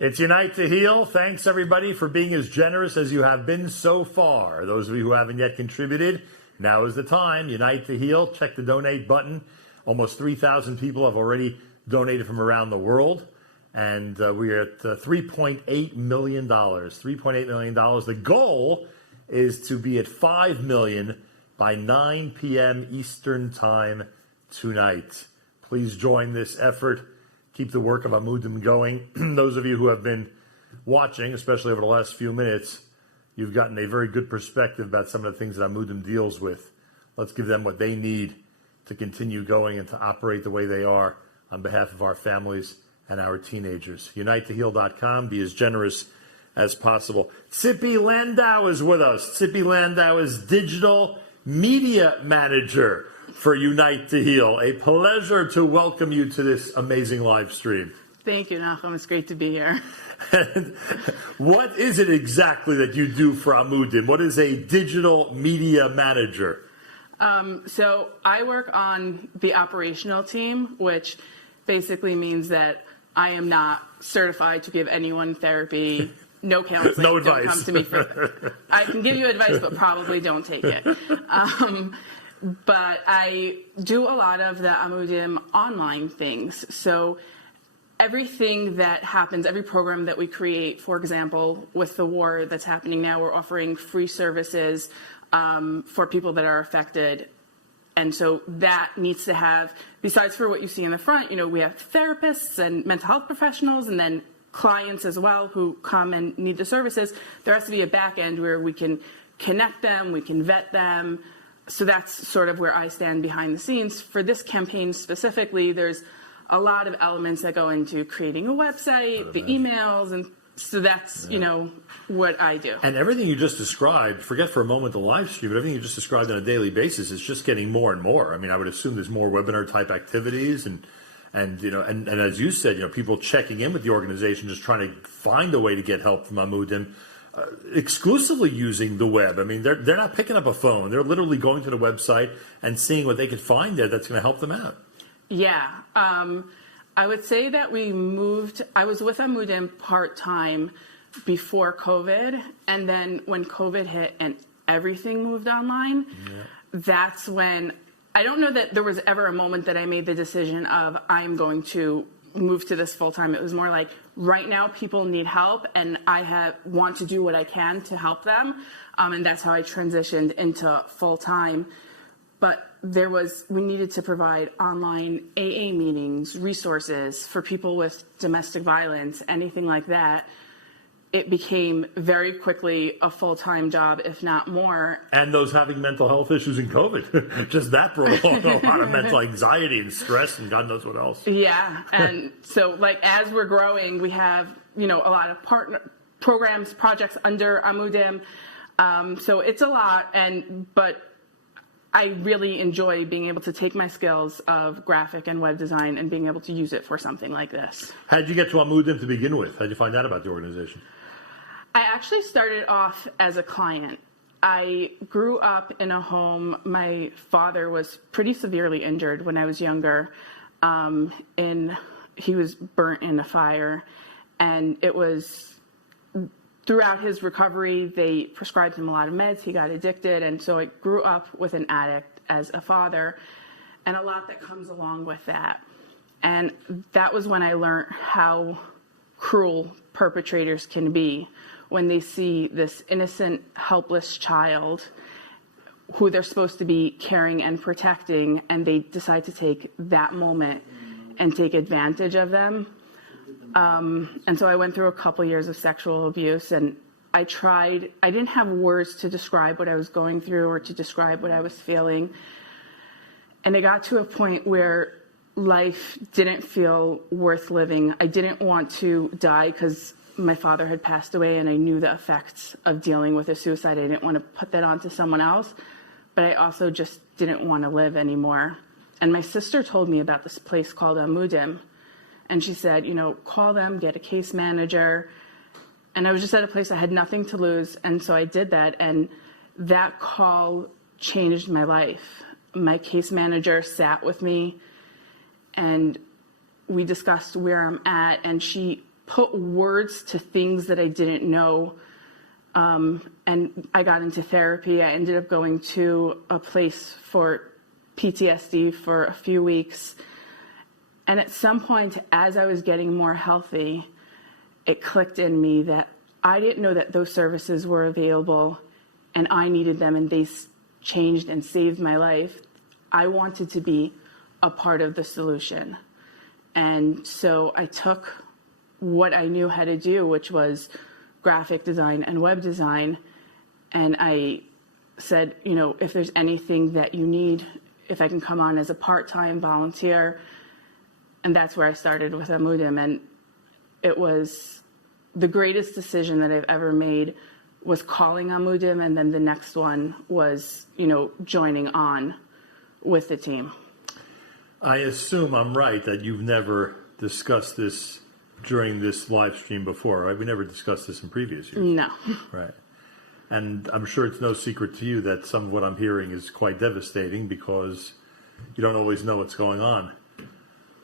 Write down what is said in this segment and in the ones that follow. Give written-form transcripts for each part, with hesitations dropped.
It's Unite to Heal. Thanks, everybody, for being as generous as you have been so far. Those of you who haven't yet contributed, now is the time. Unite to Heal. Check the donate button. Almost 3,000 people have already donated from around the world. And we're at $3.8 million. $3.8 million. The goal is to be at $5 million by 9 p.m. Eastern Time tonight. Please join this effort. Keep the work of Amudim going. Those of you who have been watching, especially over the last few minutes, you've gotten a very good perspective about some of the things that Amudim deals with. Let's give them what they need to continue going and to operate the way they are on behalf of our families and our teenagers. UniteToHeal.com. Be as generous as possible. Tzippy Landau is with us. Tzippy Landau is Digital Media Manager for Unite to Heal. A pleasure to welcome you to this amazing live stream. Thank you, NACHUM. It's great to be here. What is it exactly that you do for Amudim? What is a digital media manager? So I work on the operational team, which basically means that I am not certified to give anyone therapy. No counseling. No advice. Don't come to me for I can give you advice, but probably don't take it. But I do a lot of the Amudim online things. So everything that happens, every program that we create, for example, with the war that's happening now, we're offering free services for people that are affected. And so that needs to have, besides for what you see in the front, we have therapists and mental health professionals and then clients as well who come and need the services. There has to be a back end where we can connect them, we can vet them. So that's sort of where I stand behind the scenes. For this campaign specifically, there's a lot of elements that go into creating a website, the emails, and so that's, what I do. And everything you just described, forget for a moment the live stream, but everything you just described on a daily basis is just getting more and more. I mean, I would assume there's more webinar type activities and as you said, people checking in with the organization, just trying to find a way to get help from Amudim. Exclusively using the web. I mean, they're not picking up a phone. They're literally going to the website and seeing what they could find there that's going to help them out. Yeah. I would say that I was with Amudim part-time before COVID, and then when COVID hit and everything moved online, that's when, I don't know that there was ever a moment that I made the decision of I'm going to move to this full-time. It was more like, right now people need help and I want to do what I can to help them. And that's how I transitioned into full-time. But we needed to provide online AA meetings, resources for people with domestic violence, anything like that. It became very quickly a full-time job, if not more. And those having mental health issues in COVID, just that brought along a lot of mental anxiety and stress and God knows what else. Yeah, and so as we're growing, we have, a lot of partner programs, projects under Amudim. So it's a lot, but I really enjoy being able to take my skills of graphic and web design and being able to use it for something like this. How did you get to Amudim to begin with? How did you find out about the organization? I actually started off as a client. I grew up in a home. My father was pretty severely injured when I was younger. He was burnt in a fire, and it was throughout his recovery, they prescribed him a lot of meds. He got addicted, and so I grew up with an addict as a father, and a lot that comes along with that. And that was when I learned how cruel perpetrators can be when they see this innocent, helpless child who they're supposed to be caring and protecting, and they decide to take that moment and take advantage of them. And so I went through a couple years of sexual abuse, and I didn't have words to describe what I was going through or to describe what I was feeling. And it got to a point where life didn't feel worth living. I didn't want to die because my father had passed away, and I knew the effects of dealing with a suicide. I didn't want to put that onto someone else, but I also just didn't want to live anymore. And my sister told me about this place called Amudim, and she said, call them, get a case manager. And I was just at a place I had nothing to lose, and so I did that, and that call changed my life. My case manager sat with me, and we discussed where I'm at, and she put words to things that I didn't know. And I got into therapy. I ended up going to a place for PTSD for a few weeks. And at some point, as I was getting more healthy, it clicked in me that I didn't know that those services were available and I needed them, and they changed and saved my life. I wanted to be a part of the solution. And so I took what I knew how to do, which was graphic design and web design, and I said, you know, if there's anything that you need, if I can come on as a part-time volunteer. And that's where I started with Amudim. And it was the greatest decision that I've ever made, was calling Amudim, and then the next one was, you know, joining on with the team. I assume I'm right that you've never discussed this during this live stream before, right? We never discussed this in previous years. No. Right. And I'm sure it's no secret to you that some of what I'm hearing is quite devastating, because you don't always know what's going on.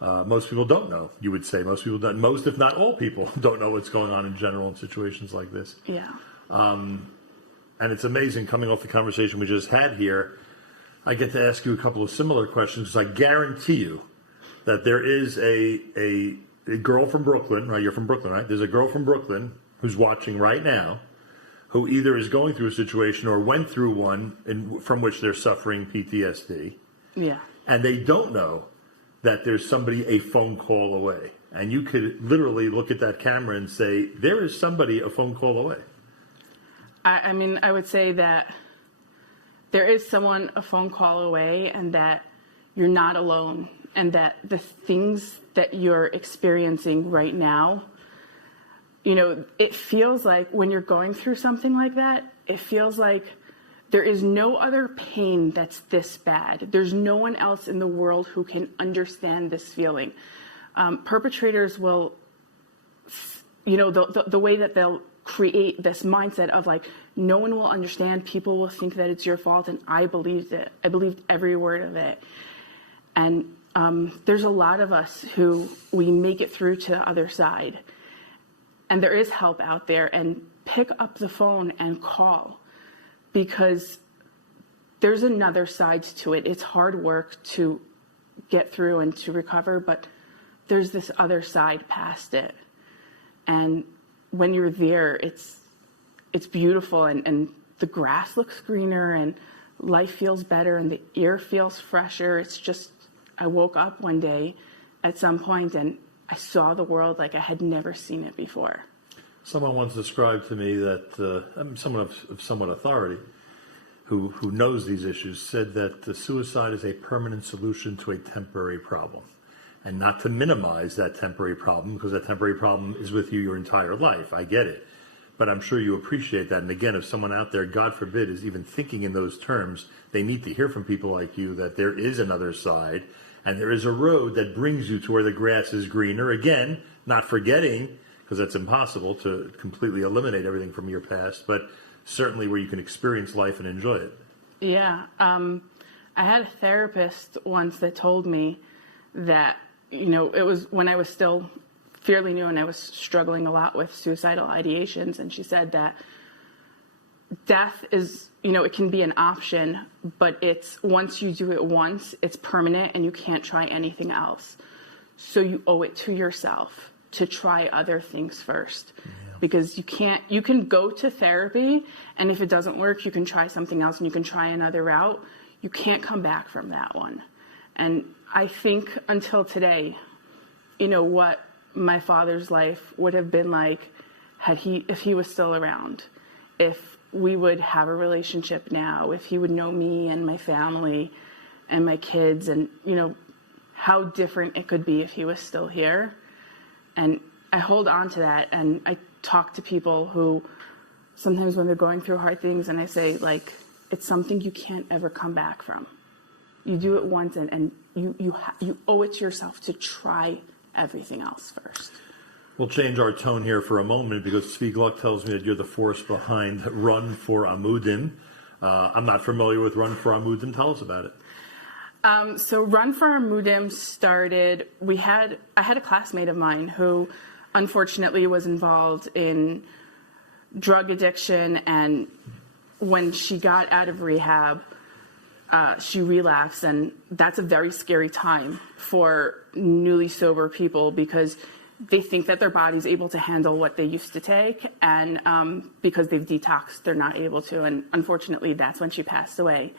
Most people don't know, you would say. Most people don't. Most, if not all people, don't know what's going on in general in situations like this. Yeah. And it's amazing, coming off the conversation we just had here, I get to ask you a couple of similar questions, because I guarantee you that there is a girl from Brooklyn, right? You're from Brooklyn, right? There's a girl from Brooklyn who's watching right now, who either is going through a situation or went through one from which they're suffering PTSD. Yeah. And they don't know that there's somebody a phone call away. And you could literally look at that camera and say, there is somebody a phone call away. I mean, I would say that there is someone a phone call away, and that you're not alone, and that the things that you're experiencing right now, you know, it feels like when you're going through something like that, it feels like there is no other pain that's this bad. There's no one else in the world who can understand this feeling. Perpetrators will, you know, the way that they'll create this mindset of like, no one will understand, people will think that it's your fault, and I believed it. I believed every word of it. And there's a lot of us who we make it through to the other side. And there is help out there, and pick up the phone and call, because there's another side to it. It's hard work to get through and to recover, but there's this other side past it. And when you're there, it's beautiful, and the grass looks greener, and life feels better, and the air feels fresher. It's just, I woke up one day at some point and I saw the world like I had never seen it before. Someone once described to me that someone of somewhat authority who knows these issues said that suicide is a permanent solution to a temporary problem, and not to minimize that temporary problem, because that temporary problem is with you your entire life. I get it. But I'm sure you appreciate that. And again, if someone out there, God forbid, is even thinking in those terms, they need to hear from people like you that there is another side, and there is a road that brings you to where the grass is greener. Again, not forgetting, because that's impossible to completely eliminate everything from your past, but certainly where you can experience life and enjoy it. Yeah. I had a therapist once that told me that, you know, it was when I was still fairly new and I was struggling a lot with suicidal ideations. And she said that death is, you know, it can be an option, but it's, once you do it once, it's permanent and you can't try anything else. So you owe it to yourself to try other things first. Yeah. Because you can go to therapy, and if it doesn't work, you can try something else and you can try another route. You can't come back from that one. And I think until today, you know, what my father's life would have been like if he was still around, if we would have a relationship now, if he would know me and my family and my kids, and, you know, how different it could be if he was still here. And I hold on to that, and I talk to people who sometimes when they're going through hard things, and I say, like, it's something you can't ever come back from. You do it once, and you owe it to yourself to try everything else first. We'll change our tone here for a moment, because Tzvi Gluck tells me that you're the force behind Run for Amudim. I'm not familiar with Run for Amudim. Tell us about it. So Run for Amudim started, I had a classmate of mine who unfortunately was involved in drug addiction, and when she got out of rehab, she relapsed, and that's a very scary time for newly sober people because they think that their body's able to handle what they used to take, and because they've detoxed, they're not able to, and unfortunately, that's when she passed away.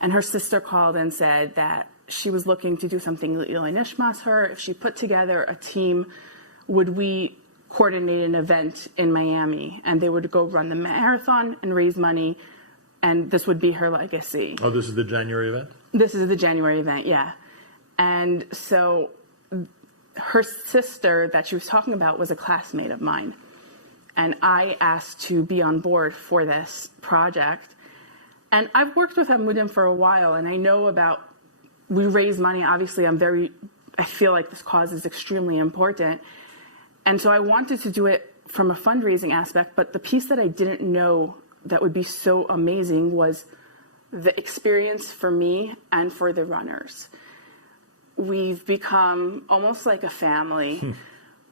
And her sister called and said that she was looking to do something L'ilai Nishmas her. If she put together a team, would we coordinate an event in Miami? And they would go run the marathon and raise money, and this would be her legacy. Oh, this is the January event? This is the January event, yeah. And so her sister that she was talking about was a classmate of mine. And I asked to be on board for this project. And I've worked with Amudim for a while, and I know about, we raise money. Obviously, I feel like this cause is extremely important. And so I wanted to do it from a fundraising aspect, but the piece that I didn't know that would be so amazing was the experience for me and for the runners. We've become almost like a family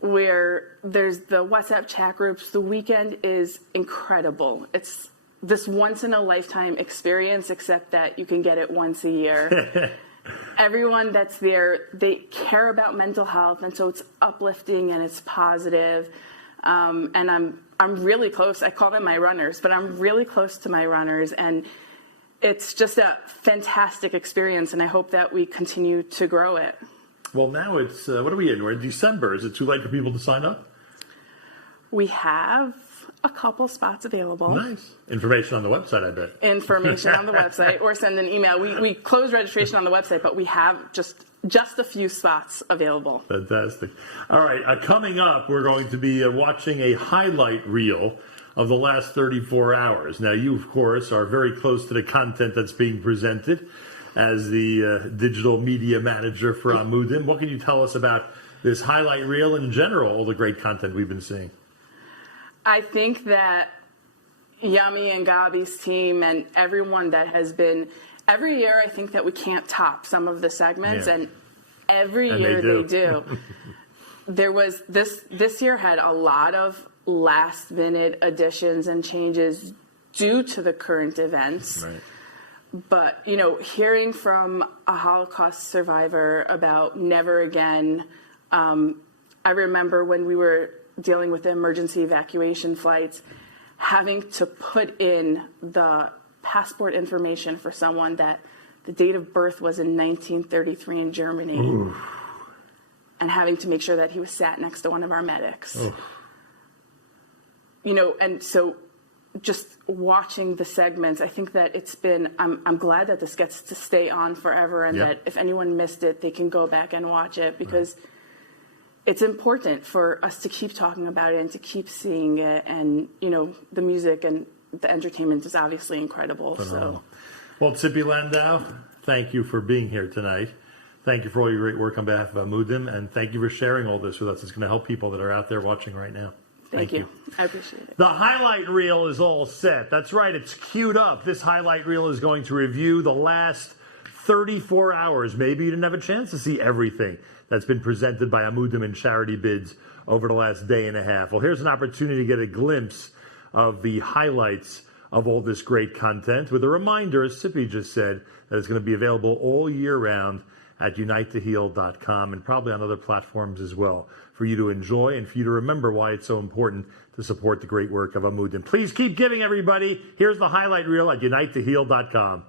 where there's the WhatsApp chat groups. The weekend is incredible. It's this once-in-a-lifetime experience, except that you can get it once a year. Everyone that's there, they care about mental health, and so it's uplifting and it's positive. And I'm really close. I call them my runners, but I'm really close to my runners, and it's just a fantastic experience, and I hope that we continue to grow it. Well, now it's, what are we in? We're in December. Is it too late for people to sign up? We have a couple spots available. Nice. Information on the website, I bet. Information on the website, or send an email. We close registration on the website, but we have just a few spots available. Fantastic. All right, coming up, we're going to be watching a highlight reel of the last 34 hours. Now, you, of course, are very close to the content that's being presented as the digital media manager for Amudim. What can you tell us about this highlight reel and, in general, all the great content we've been seeing? I think that Yami and Gabi's team and everyone that has been, every year I think that we can't top some of the segments, and every year they do. There was, this year had a lot of last minute additions and changes due to the current events. Right. But, you know, hearing from a Holocaust survivor about never again, I remember when we were dealing with the emergency evacuation flights, having to put in the passport information for someone that the date of birth was in 1933 in Germany. Ooh. And having to make sure that he was sat next to one of our medics. Ooh. You know, and so just watching the segments, I think that it's been, I'm glad that this gets to stay on forever, and that if anyone missed it, they can go back and watch it, because it's important for us to keep talking about it and to keep seeing it. And, you know, the music and the entertainment is obviously incredible. So, well, Tzippy Landau, thank you for being here tonight. Thank you for all your great work on behalf of Amudim, and thank you for sharing all this with us. It's going to help people that are out there watching right now. Thank you. I appreciate it. The highlight reel is all set. That's right. It's queued up. This highlight reel is going to review the last 34 hours. Maybe you didn't have a chance to see everything that's been presented by Amudim in charity bids over the last day and a half. Well, here's an opportunity to get a glimpse of the highlights of all this great content, with a reminder, as Tzippy just said, that it's going to be available all year round at unitetoheal.com and probably on other platforms as well, for you to enjoy and for you to remember why it's so important to support the great work of Amudim. Please keep giving, everybody. Here's the highlight reel at unitetoheal.com.